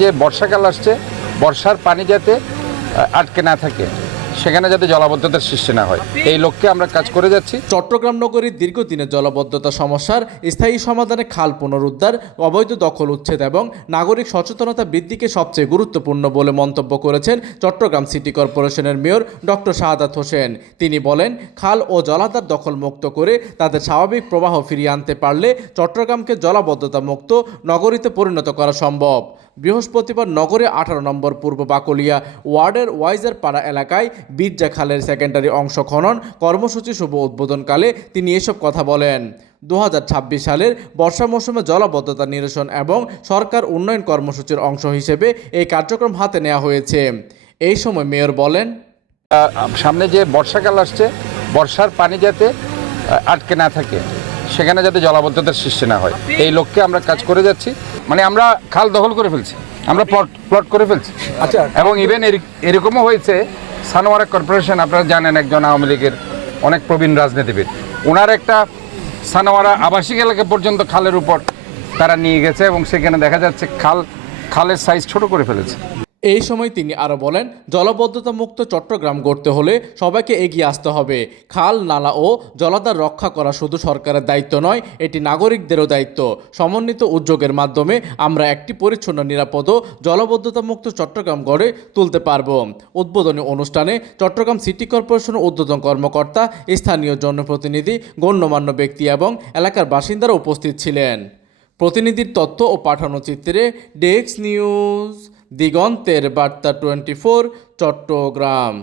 যে বর্ষাকাল আসছে, বর্ষার পানি যাতে আটকে না থাকে, সেখানে যাতে জলাবদ্ধতার সৃষ্টি না হয়, এই লক্ষ্যে আমরা কাজ করে যাচ্ছি। চট্টগ্রাম নগরীর দীর্ঘদিনের জলাবদ্ধতা সমস্যার স্থায়ী সমাধানে খাল পুনরুদ্ধার, অবৈধ দখল উচ্ছেদ এবং নাগরিক সচেতনতা বৃদ্ধিকে সবচেয়ে গুরুত্বপূর্ণ বলে মন্তব্য করেছেন চট্টগ্রাম সিটি কর্পোরেশনের মেয়র ডক্টর শাহাদাত হোসেন। তিনি বলেন, খাল ও জলাধার দখলমুক্ত করে তাদের স্বাভাবিক প্রবাহ ফিরিয়ে আনতে পারলে চট্টগ্রামকে জলাবদ্ধতা মুক্ত নগরীতে পরিণত করা সম্ভব। বৃহস্পতিবার নগরে 18 নম্বর পূর্ব বাকলিয়া ওয়ার্ডের ওয়াইজার পাড়া এলাকায় বীরজা খালের সেকেন্ডারি অংশ খনন কর্মসূচি শুভ উদ্বোধনকালে তিনি এসব কথা বলেন। 2026 সালের বর্ষা মৌসুমে জলাবদ্ধতা নিরসন এবং সরকার উন্নয়ন কর্মসূচির অংশ হিসেবে এই কার্যক্রম হাতে নেওয়া হয়েছে। এই সময় মেয়র বলেন, সামনে যে বর্ষাকাল আসছে, বর্ষার পানি যাতে আটকে না থাকে, সেখানে যাতে জলাবদ্ধতার সৃষ্টি না হয়, এই লক্ষ্যে আমরা কাজ করে যাচ্ছি। মানে আমরা খাল দখল করে ফেলছি, আমরা প্লট করে ফেলছি। আচ্ছা, এবং ইভেন এরকমও হয়েছে, সানোয়ারা কর্পোরেশন, আপনারা জানেন, একজন আওয়ামী লীগের অনেক প্রবীণ রাজনীতিবিদ, ওনার একটা সানোয়ারা আবাসিক এলাকা পর্যন্ত খালের উপর তারা নিয়ে গেছে এবং সেখানে দেখা যাচ্ছে খালের সাইজ ছোট করে ফেলেছে। এই সময় তিনি আরও বলেন, জলাবদ্ধতা মুক্ত চট্টগ্রাম গড়তে হলে সবাইকে এগিয়ে আসতে হবে। খাল, নালা ও জলাধার রক্ষা করা শুধু সরকারের দায়িত্ব নয়, এটি নাগরিকদেরও দায়িত্ব। সমন্বিত উদ্যোগের মাধ্যমে আমরা একটি পরিচ্ছন্ন, নিরাপদ ও জলাবদ্ধতা মুক্ত চট্টগ্রাম গড়ে তুলতে পারব। উদ্বোধনী অনুষ্ঠানে চট্টগ্রাম সিটি কর্পোরেশনের ঊর্ধ্বতন কর্মকর্তা, স্থানীয় জনপ্রতিনিধি, গণ্যমান্য ব্যক্তি এবং এলাকার বাসিন্দারা উপস্থিত ছিলেন। প্রতিনিধির তথ্য ও পাঠানো চিত্রে ডেস্ক নিউজ, দিগন্তের বার্তা 24, চট্টগ্রাম।